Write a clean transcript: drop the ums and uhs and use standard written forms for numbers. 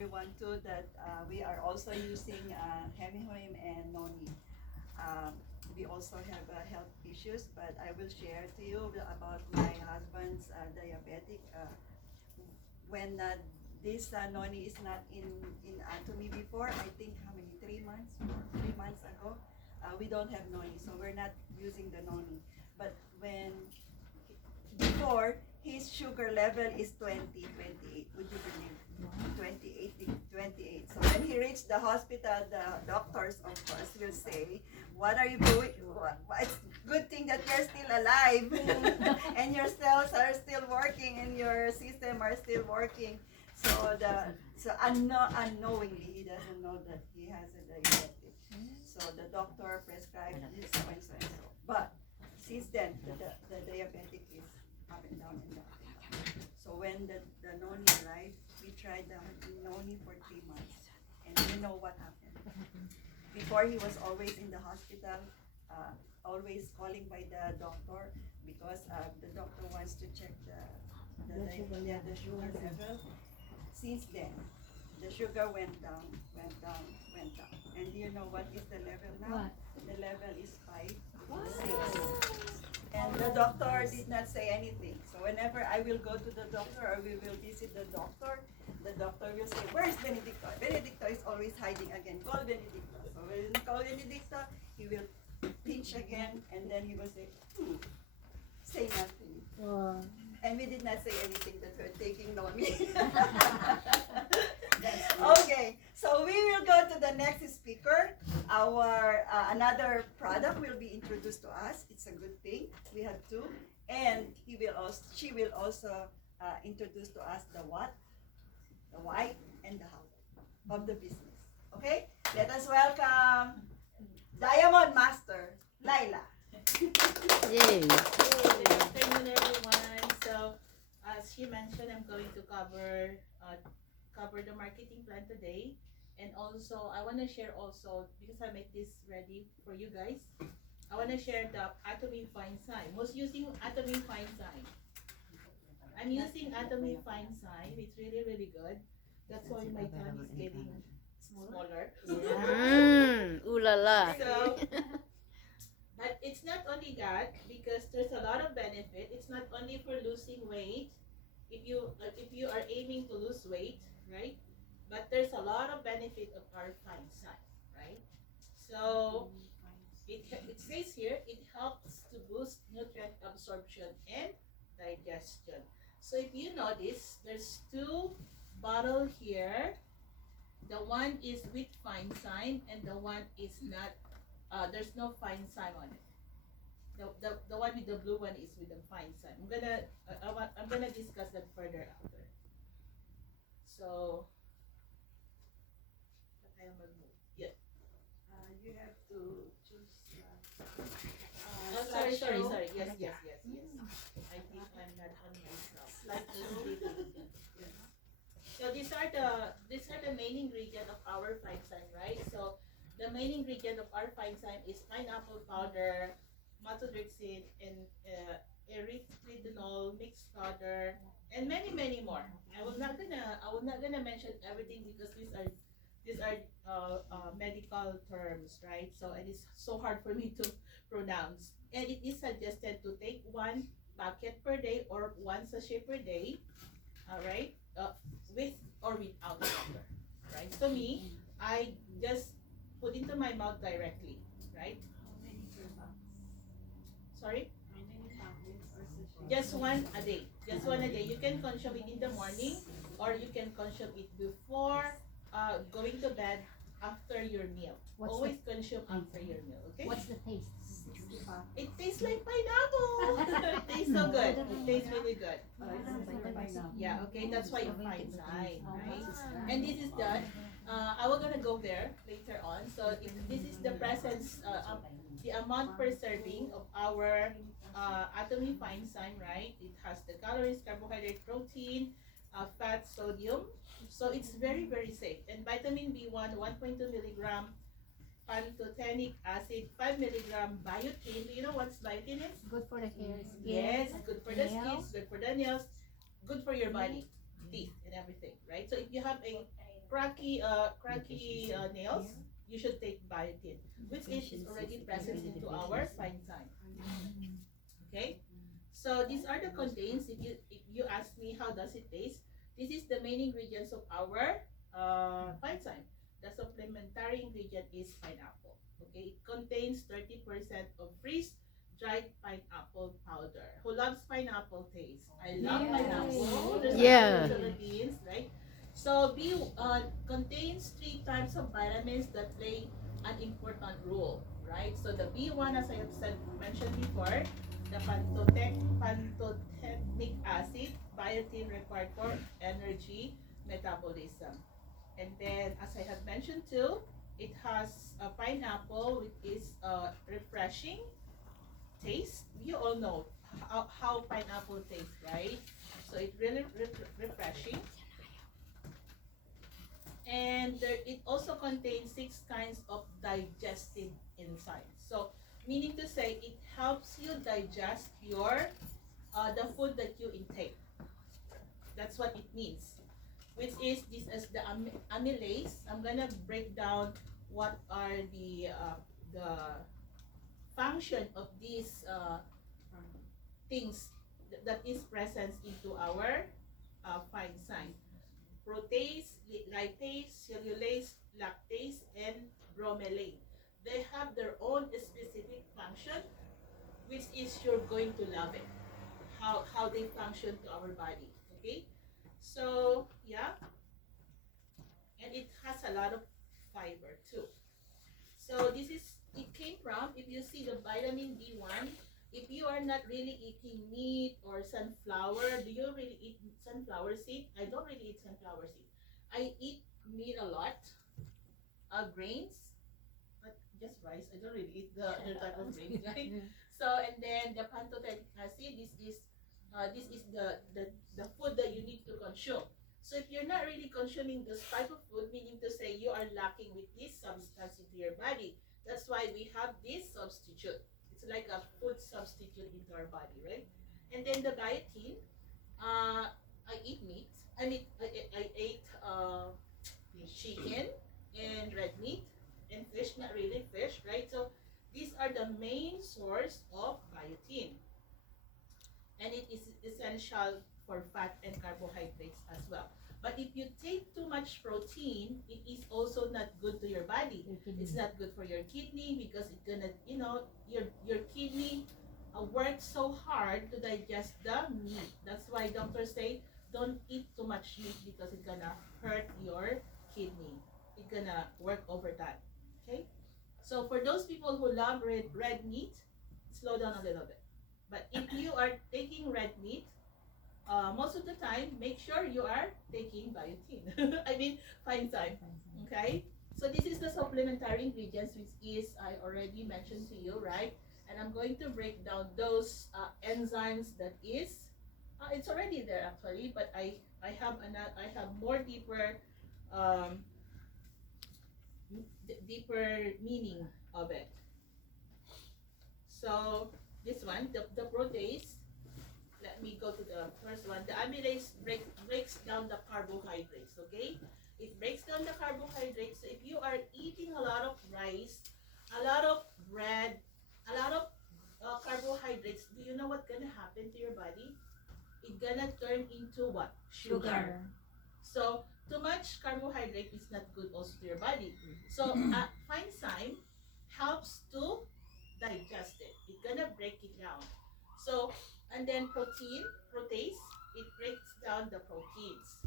everyone too that we are also using Hemihoim and Noni. Um, we also have health issues, but I will share to you about my husband's diabetic. When this Noni is not in Atomy before, I think how many 3 months, 3 months ago, we don't have Noni, so we're not using the Noni. But when before his sugar level is 20, 28. Would you believe? 28, 28. So when he reached the hospital, the doctors, of course, will say, "What are you doing? It's good thing that you're still alive, and your cells are still working, and your system are still working." Unknowingly, he doesn't know that he has a diabetic. So the doctor prescribed this so and so and so. But since then, the diabetic is up and down and down. So when the Noni arrived, we tried the Noni for 3 months. And you know what happened. Before he was always in the hospital, always calling by the doctor because the doctor wants to check the sugar level. Since then, the sugar went down, went down, went down. And do you know what is the level now? The level is 5, 6. And the doctor did not say anything. So whenever I will go to the doctor or we will visit the doctor will say, "Where is Benedicto?" Benedicto is always hiding again. Call Benedicto. So when you call Benedicto, he will pinch again and then he will say, say nothing. And we did not say anything that we're taking Noni. Okay, so we will go to the next speaker. Our another product will be introduced to us. It's a good thing. We have two, and she will also introduce to us the what, the why, and the how of the business. Okay, let us welcome Diamond Master Laila. Yay. Good afternoon, everyone. So, as she mentioned, I'm going to cover the marketing plan today, and also I want to share also because I make this ready for you guys. I want to share the Atomy Fine Sign. Who's using Atomy Fine Sign? I'm using Atomy Fine Sign. It's really good. That's why my tongue is getting smaller. Ooh la la. So, but it's not only that because there's a lot of benefit. It's not only for losing weight. If you are aiming to lose weight, right? But there's a lot of benefit of our fine sign, right? So it says here it helps to boost nutrient absorption and digestion. So if you notice, there's two bottle here. The one is with fine sign and the one is not. There's no fine sign on it. The one with the blue one is with the fine sign. I'm gonna discuss that further after. So, yeah. You have to choose. Oh, sorry. Yes. I think I'm not on myself. Slide show. So these are the main ingredient of our fine sign, right? So the main ingredient of our fine sign is pineapple powder, maltodextrin, and erythritol mixed powder, and many more. I will not gonna mention everything because these are medical terms, right? So it is so hard for me to pronounce. And it is suggested to take one packet per day or one sachet per day. All right, with or without water, right? So me, I just put into my mouth directly, right? How many per box? Sorry, How many packets or sachets? just one a day. Just one a day. You can consume it in the morning, or you can consume it before going to bed after your meal. Always consume after your meal. Okay? What's the taste? 60 packets. It tastes like pineapple. It tastes so good. It tastes really good. Yeah. Okay. That's why you find sign, right? And this is done. I will gonna go there later on. So this is the presence, the amount per serving of our Atomy Fine Sign, right? It has the calories, carbohydrate, protein, fat, sodium. So it's very safe. And vitamin B1, 1.2 milligram, pantothenic acid, 5 milligram, biotin. Do you know what's biotin is? Good for the hair, skin. Yes, it's good for the skin, nails. it's good for the nails, good for your body, teeth, and everything, right? So if you have a cracky nails, you should take biotin, which is already present into our fine sign. Okay, so these are the contains. If you ask me how does it taste, this is the main ingredients of our fine sign. The supplementary ingredient is pineapple. Okay, it contains 30% of freeze dried pineapple powder. Who loves pineapple taste? I love pineapple. There's Yeah. in the Philippines, right? So B contains 3 types of vitamins that play an important role, right? So the B1, as I have mentioned before, the pantothenic acid, biotin required for energy metabolism. And then, as I have mentioned too, it has a pineapple, which is refreshing taste. You all know how pineapple tastes, right? So it's really refreshing. And it also contains 6 kinds of digestive enzymes. So, meaning to say, it helps you digest your the food that you intake. That's what it means. Which is this as the amylase. I'm gonna break down what are the function of these things that is present into our fine sign. Protease, lipase, cellulase, lactase, and bromelain. They have their own specific function, which is you're going to love it. How they function to our body. Okay? So yeah, and it has a lot of fiber too. So this is it came from, if you see the vitamin B1, if you are not really eating meat or sunflower, do you really eat sunflower seed? I don't really eat sunflower seed. I eat meat a lot, grains, but just rice. I don't really eat the other type of grains, right? So and then the pantothenic acid, this is the food that you need to consume. So if you're not really consuming this type of food, meaning to say you are lacking with this substance into your body. That's why we have this substitute. It's like a food substitute into our body, right? And then the biotin, I eat meat. I ate chicken and red meat and fish, not really fish, right? So these are the main source of biotin. And it is essential for fat and carbohydrates as well. But if you take too much protein, it is also not good to your body. It's not good for your kidney because it's gonna, your kidney works so hard to digest the meat. That's why doctors say don't eat too much meat because it's gonna hurt your kidney. It's gonna work overtime. Okay? So for those people who love red meat, slow down a little bit. But if you are taking red meat, most of the time, make sure you are taking biotin. I mean, fine sign. Okay? So this is the supplementary ingredients, which is, I already mentioned to you, right? And I'm going to break down those enzymes that is, it's already there actually, but I have more deeper meaning of it. So this one, the protease, let me go to the first one. The amylase breaks down the carbohydrates, okay? It breaks down the carbohydrates. So if you are eating a lot of rice, a lot of bread, a lot of carbohydrates, do you know what's gonna happen to your body? It's gonna turn into what? Sugar. So too much carbohydrate is not good also to your body. So fine sign helps to digest it. It's gonna break it down. So and then protease, it breaks down the proteins.